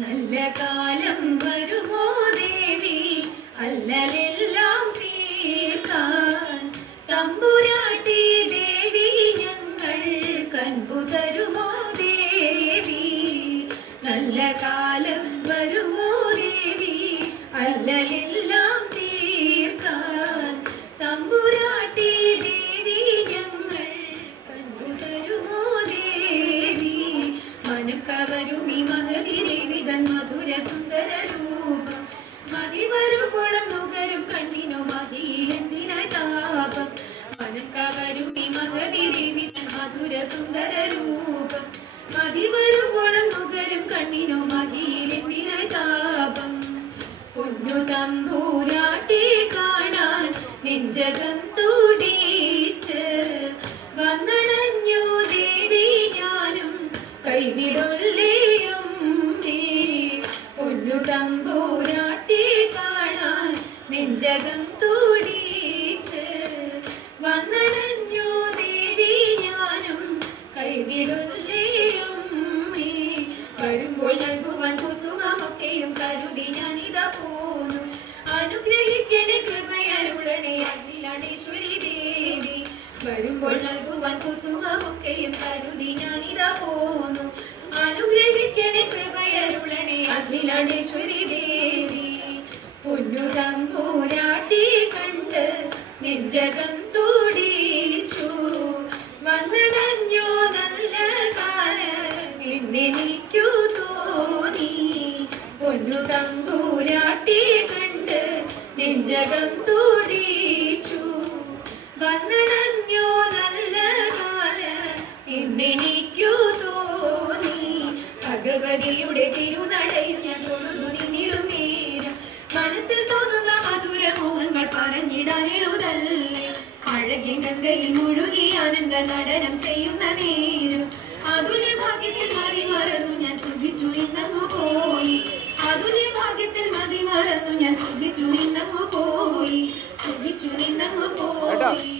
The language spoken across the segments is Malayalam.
നല്ല കാലം വരുമോ ദേവി അല്ലലെല്ലാം തീർക്കാൻ തമ്പുരാട്ടി ദേവി ഞങ്ങൾ കൻപു തരുമോ ദേവി നല്ല കാലം വരുമോ ദേവി അല്ലലെല്ലാം തീർക്കാൻ തമ്പുരാട്ടി ദേവി ഞങ്ങൾ കൻപു തരുമോ ദേവി മനക്കവരുമി മധുര സുന്ദര രൂപം മതിവരുകോളം നുകരും കണ്ണിനു മതിയിലെന്തിനായി താപം മനക്കവരുമി മഹതിദേവി മധുര സുന്ദര രൂപം മതിവരുകോളം നുകരും കണ്ണിനു മതിയിലെന്തിനായി താപം പൊന്നു തമ്പൂരാട്ടി കാണാൻ നെഞ്ചകം തുടിച്ച് വന്നണഞ്ഞു ദേവി ഞാനും കൈവിടൊല്ലേയും തമ്പൂരാട്ടി കാണാൻ നെഞ്ചകം തുടിച്ച് വന്നണഞ്ഞു ദേവി ഞാനും കൈവിടൊല്ലേയും വരുമ്പോൾ നൽകുവാൻ കുസുമമൊക്കെയും കരുതി ഞാനിതാ പോന്നു അനുഗ്രഹിക്കണേ കൃപയരുളണേ അഖിലാണ്ടേശ്വരി ദേവി വരുമ്പോൾ നൽകുവാൻ കുസുമമൊക്കെയും കരുതി ഞാനിതാ പോന്നു അനുഗ്രഹിക്കണേ കൃപയരുളണേ അഖിലാണ്ടേശ്വരി ദേവി പൊന്നു തമ്പൂരാട്ടി കണ്ട് നെഞ്ചകം തുടിച്ചു വന്നണഞ്ഞോ നല്ല കാലം എന്നെനിക്കു തോന്നി പൊന്നു തമ്പൂരാട്ടി കണ്ട് നെഞ്ചകം തുടിച്ചു വന്നണഞ്ഞോ നല്ല കാലം എന്നെനിക്കു തോന്നി ഭഗവതിയുടെ തിരുനടയിൽ ഞാൻ തൊഴുതു നിന്നിടും നേരം മനസ്സിൽ തോന്നുന്ന മധുര മോഹങ്ങൾ പറഞ്ഞിടാനെഴുതല്ലേ അഴകിൻ ഗംഗയിൽ മുഴുകി ആനന്ദ നടനം ചെയ്യുന്ന നേരം അതുല്യ ഭാഗ്യത്തിൽ മതി മറന്നു ഞാൻ സുഖിച്ചു നിന്നങ്ങു പോയി അതുല്യ ഭാഗ്യത്തിൽ മതി മറന്നു ഞാൻ സുഖിച്ചു നിന്നങ്ങു പോയി സുഖിച്ചു നിന്നങ്ങു പോയി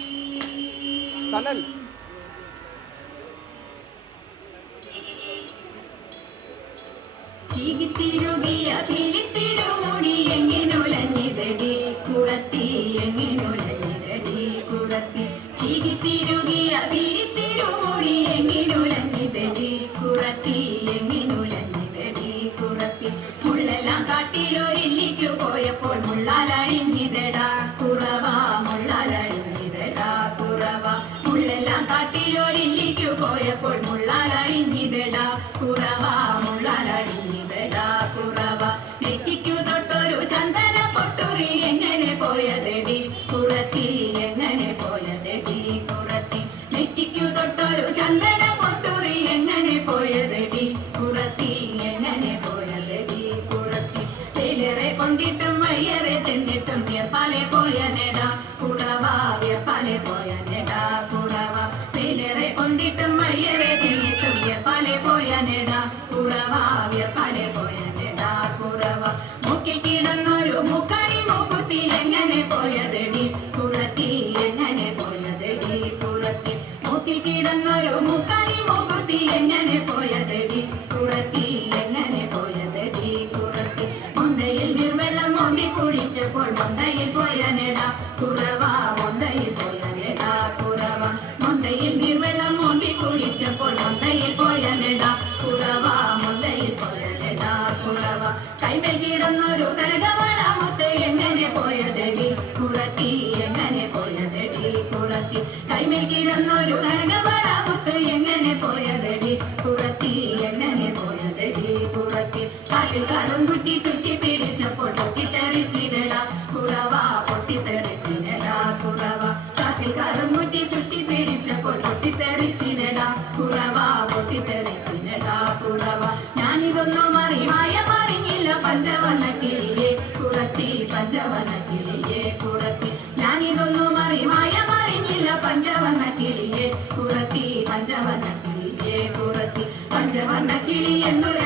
ചീകിത്തിരുകിയ പിലിത്തിരോടി എങ്ങിനുലഞ്ഞിതടി കുറത്തി എങ്ങിനുലഞ്ഞിതടി കുറത്തി ചീകിത്തിരുകിയ പിലിത്തിരോടി എങ്ങിനുലഞ്ഞിതടി കുറത്തി എങ്ങിനുലഞ്ഞിതടി കുറത്തി മുള്ളെല്ലാം കാട്ടിലൊരില്ലിക്കു പോയപ്പോൾ മുള്ളാലഴിഞ്ഞിതടാ കുറവാ മുള്ളാലഴിഞ്ഞിതടാ കുറവാ മുള്ളെല്ലാം കാട്ടിലൊരില്ലിക്കു പോയപ്പോൾ മുള്ളാലഴിഞ്ഞിതടാ കുറവാ മുള്ളാലഴിഞ്ഞിതടാ കുറവ നെറ്റിക്കു തൊട്ടൊരു ചന്ദന പൊട്ടുറി എങ്ങനെ പോയതെടി കുറത്തി എങ്ങനെ പോയതെടി കുറത്തി നെറ്റിക്കു തൊട്ടൊരു ചന്ദന പൊട്ടുറി എങ്ങനെ പോയതെടി കുറത്തി എങ്ങനെ പോയതെടി കുറത്തി വേലേറെ കൊണ്ടിട്ടും വഴിയേറെ ചെന്നിട്ടും വിയർപ്പാലെ പോയനെടാ കുറവ വിയർപ്പാലെ പോയനെടാ കുറവ വേലേറെ കൊണ്ടിട്ടും വഴിയേറെ ചെന്നിട്ടും വിയർപ്പാലെ പോയനെടാ കുറവ വിയർപ്പാലെ പോയനെടാ കുറവ മൂക്കിൽ കിടന്നൊരു മുക്കണി മൂക്കുത്തി എങ്ങനെ പോയതെടി കുറത്തി എങ്ങനെ പോയതെടി കുറത്തി മൂക്കിൽ കിടന്നൊരു മുക്കണി മൂക്കുത്തി എങ്ങനെ പോയതെടി തന്നൊരു കനകവളമുത്ത് എങ്ങനെ പോയതടി കുറത്തി എങ്ങനെ പോയതടി കുറത്തി കാട്ടിൽ കറുംകുറ്റി ചുറ്റി പിടിച്ചപ്പോൾ പൊട്ടിത്തെറിച്ചിടടാ കുറവ പൊട്ടിത്തെറിച്ചിടടാ കുറവ കാട്ടിൽ കറുംകുറ്റി ചുറ്റി പിടിച്ചപ്പോൾ പൊട്ടിത്തെറിച്ചിടടാ കുറവ പൊട്ടിത്തെറിച്ചിടടാ കുറവ ഞാനിതൊന്നും അറിഞ്ഞില്ല പഞ്ചവന കിളിയെ കുറത്തി പഞ്ചവന കിളിയെ കുറത്തി ഞാനിതൊന്നും അറിഞ്ഞില്ല പഞ്ചവന കിളിയെ കുറത്തി പഞ്ചവന കിളിയെ കുറത്തി പഞ്ചവന കിളി എന്നൊരു